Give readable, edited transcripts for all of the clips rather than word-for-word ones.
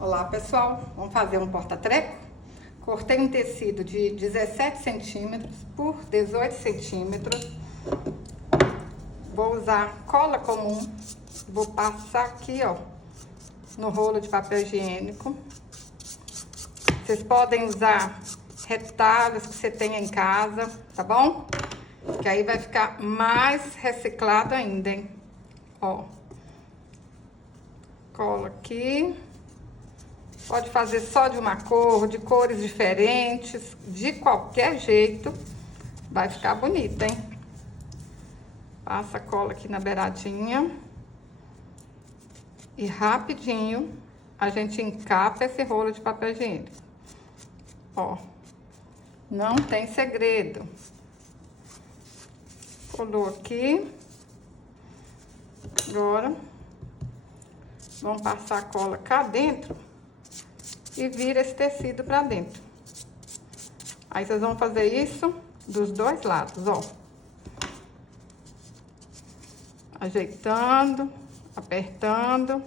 Olá pessoal, vamos fazer um porta-treco? Cortei um tecido de 17 centímetros por 18 centímetros. Vou usar cola comum, vou passar aqui ó, no rolo de papel higiênico. Vocês podem usar retalhos que você tenha em casa, tá bom? Que aí vai ficar mais reciclado ainda, hein? Ó, cola aqui. Pode fazer só de uma cor, de cores diferentes, de qualquer jeito, vai ficar bonito, hein? Passa a cola aqui na beiradinha. E rapidinho a gente encapa esse rolo de papel higiênico. Ó, não tem segredo. Colou aqui. Agora, vamos passar a cola cá dentro e vira esse tecido pra dentro. Aí vocês vão fazer isso dos dois lados, ó. Ajeitando, apertando.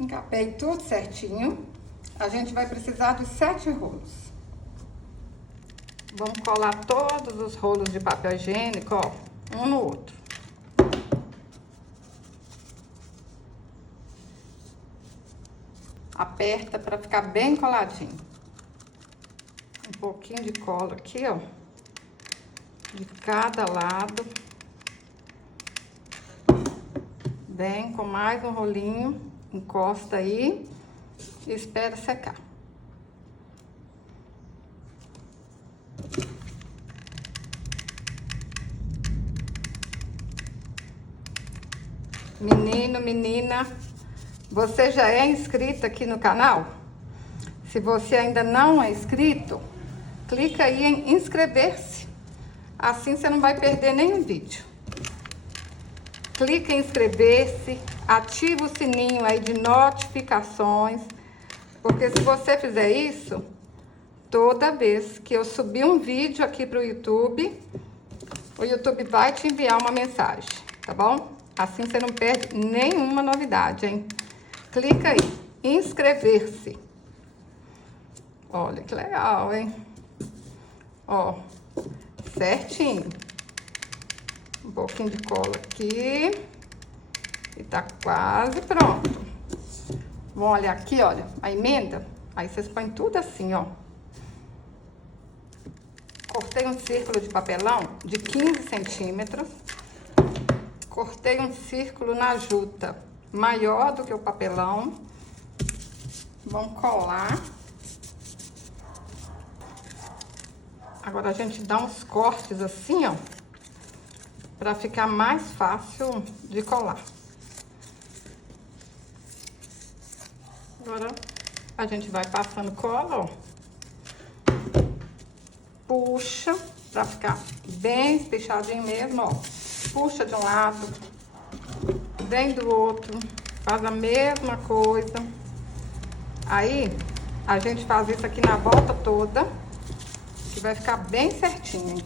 Encapei tudo certinho. A gente vai precisar de 7 rolos. Vamos colar todos os rolos de papel higiênico, ó, um no outro. Aperta para ficar bem coladinho. Um pouquinho de cola aqui, ó, de cada lado. Vem com mais um rolinho, encosta aí e espera secar. Menino, menina, você já é inscrito aqui no canal? Se você ainda não é inscrito, clica aí em inscrever-se. Assim você não vai perder nenhum vídeo. Clica em inscrever-se, ativa o sininho aí de notificações, porque se você fizer isso, toda vez que eu subir um vídeo aqui pro YouTube, o YouTube vai te enviar uma mensagem, tá bom? Assim você não perde nenhuma novidade, hein? Clica aí, inscrever-se. Olha que legal, hein? Ó, certinho. Um pouquinho de cola aqui. E tá quase pronto. Vamos olhar aqui, olha, a emenda. Aí vocês põem tudo assim, ó. Cortei um círculo de papelão de 15 centímetros. Cortei um círculo na juta maior do que o papelão. Vamos colar. Agora a gente dá uns cortes assim, ó, pra ficar mais fácil de colar. Agora a gente vai passando cola, ó. Puxa pra ficar bem espichadinho mesmo, ó. Puxa de um lado, vem do outro, faz a mesma coisa. Aí, a gente faz isso aqui na volta toda, que vai ficar bem certinho, hein?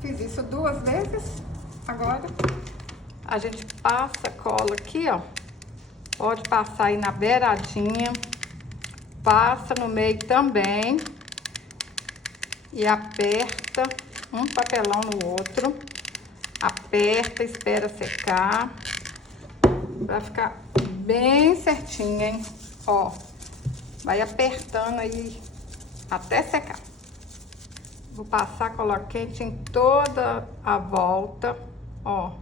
Fiz isso 2 vezes, agora a gente passa cola aqui, ó. Pode passar aí na beiradinha, passa no meio também e aperta um papelão no outro. Aperta, espera secar, pra ficar bem certinho, hein? Ó, vai apertando aí até secar. Vou passar cola quente em toda a volta, ó.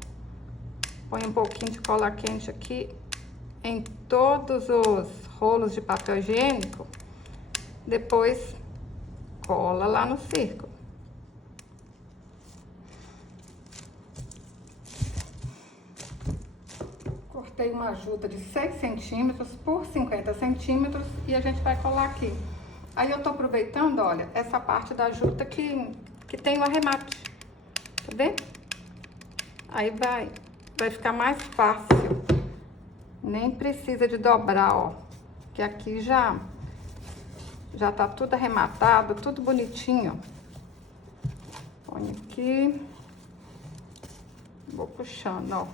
Põe um pouquinho de cola quente aqui em todos os rolos de papel higiênico. Depois cola lá no círculo. Cortei uma juta de 6 centímetros por 50 centímetros e a gente vai colar aqui. Aí eu tô aproveitando, olha, essa parte da juta que tem o arremate, tá vendo? Aí vai ficar mais fácil. Nem precisa de dobrar, ó, que aqui já Já tá tudo arrematado, tudo bonitinho. Põe aqui. Vou puxando, ó.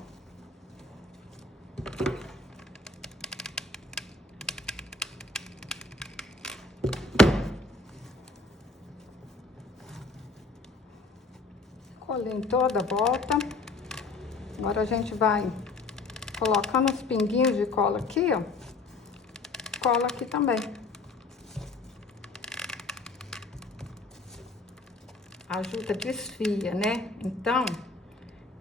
Colei em toda a volta. Agora a gente vai colocando uns pinguinhos de cola aqui, ó. Cola aqui também. Ajuda, desfia, né? Então,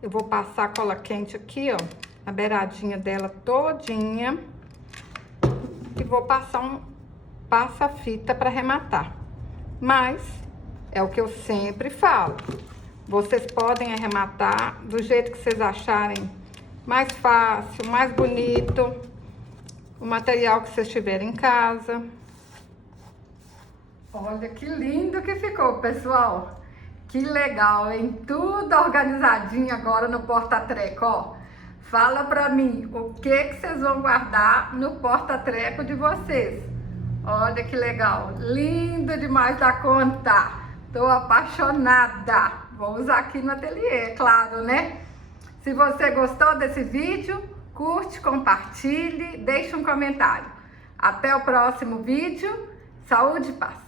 eu vou passar cola quente aqui, ó, na beiradinha dela todinha. E vou passar um passa-fita para arrematar. Mas, é o que eu sempre falo. Vocês podem arrematar do jeito que vocês acharem mais fácil, mais bonito. O material que vocês tiverem em casa. Olha que lindo que ficou, pessoal. Que legal, hein? Tudo organizadinho agora no porta-treco, ó. Fala pra mim, o que vocês vão guardar no porta-treco de vocês? Olha que legal. Lindo demais da conta. Tô apaixonada. Vou usar aqui no ateliê, claro, né? Se você gostou desse vídeo, curte, compartilhe, deixe um comentário. Até o próximo vídeo. Saúde e paz.